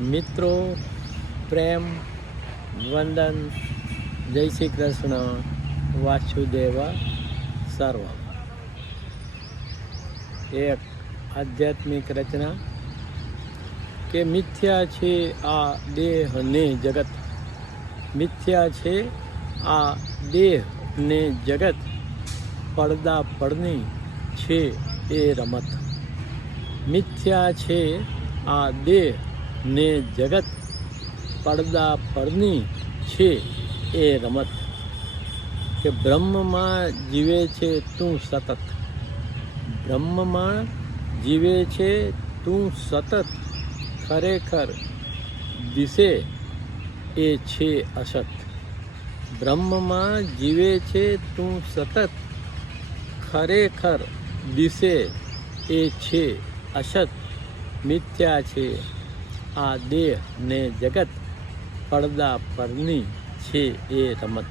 મિત્રો, પ્રેમ, વંદન, જય શ્રી કૃષ્ણ, વાસુદેવ સર્વ. એક આધ્યાત્મિક રચના કે મિથ્યા છે આ દેહ ને જગત. મિથ્યા છે આ દેહ ને જગત, પડદા પડની છે એ રમત. મિથ્યા છે આ દેહ ને જગત, પડદા પડની છે એ રમત. કે બ્રહ્મમાં જીવે છે તું સતત, બ્રહ્મમાં જીવે છે તું સતત, ખરેખર દિશે એ છે અસત. બ્રહ્મમાં જીવે છે તું સતત, ખરેખર દિશે એ છે અસત. મિથ્યા છે આ દેહ ને જગત, પડદા પરની છે એ રમત.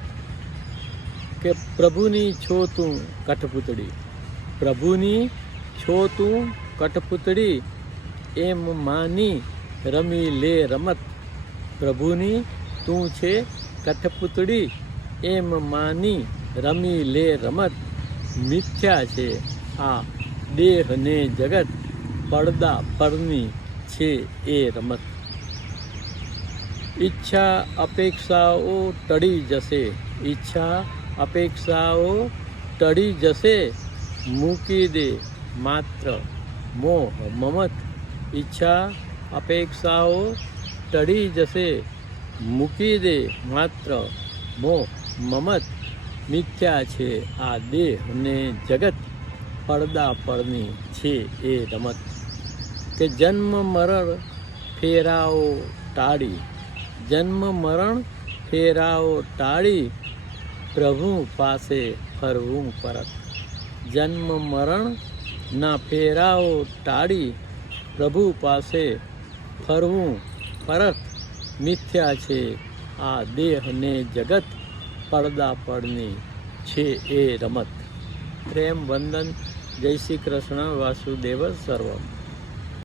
કે પ્રભુની છો તું કઠપૂતળી, પ્રભુની છો તું કઠપૂતળી, એમ માની રમી લે રમત. પ્રભુની તું છે કઠપૂતળી, એમ માની રમી લે રમત. મિથ્યા છે આ દેહ ને જગત, પડદા પરની છે એ રમત. ઈચ્છા અપેક્ષાઓ ટળી જશે, ઈચ્છા અપેક્ષાઓ ટળી જશે, મૂકી દે માત્ર મોહ મમત. ઈચ્છા અપેક્ષાઓ ટળી જશે, મૂકી દે માત્ર મોહ મમત. મિથ્યા છે આ દેહ ને જગત, પડદા પડની છે એ રમત. કે જન્મ મરણ ફેરાઓ ટાળી, જન્મ મરણ ફેરાઓ ટાળી, પ્રભુ પાસે ફરવું પરત. જન્મ મરણ ના ફેરાઓ ટાળી, પ્રભુ પાસે ફરવું પરત. મિથ્યા છે આ દેહ ને જગત, પડદા પડની છે એ રમત. પ્રેમ, વંદન, જય શ્રી કૃષ્ણ, વાસુદેવ સર્વમ.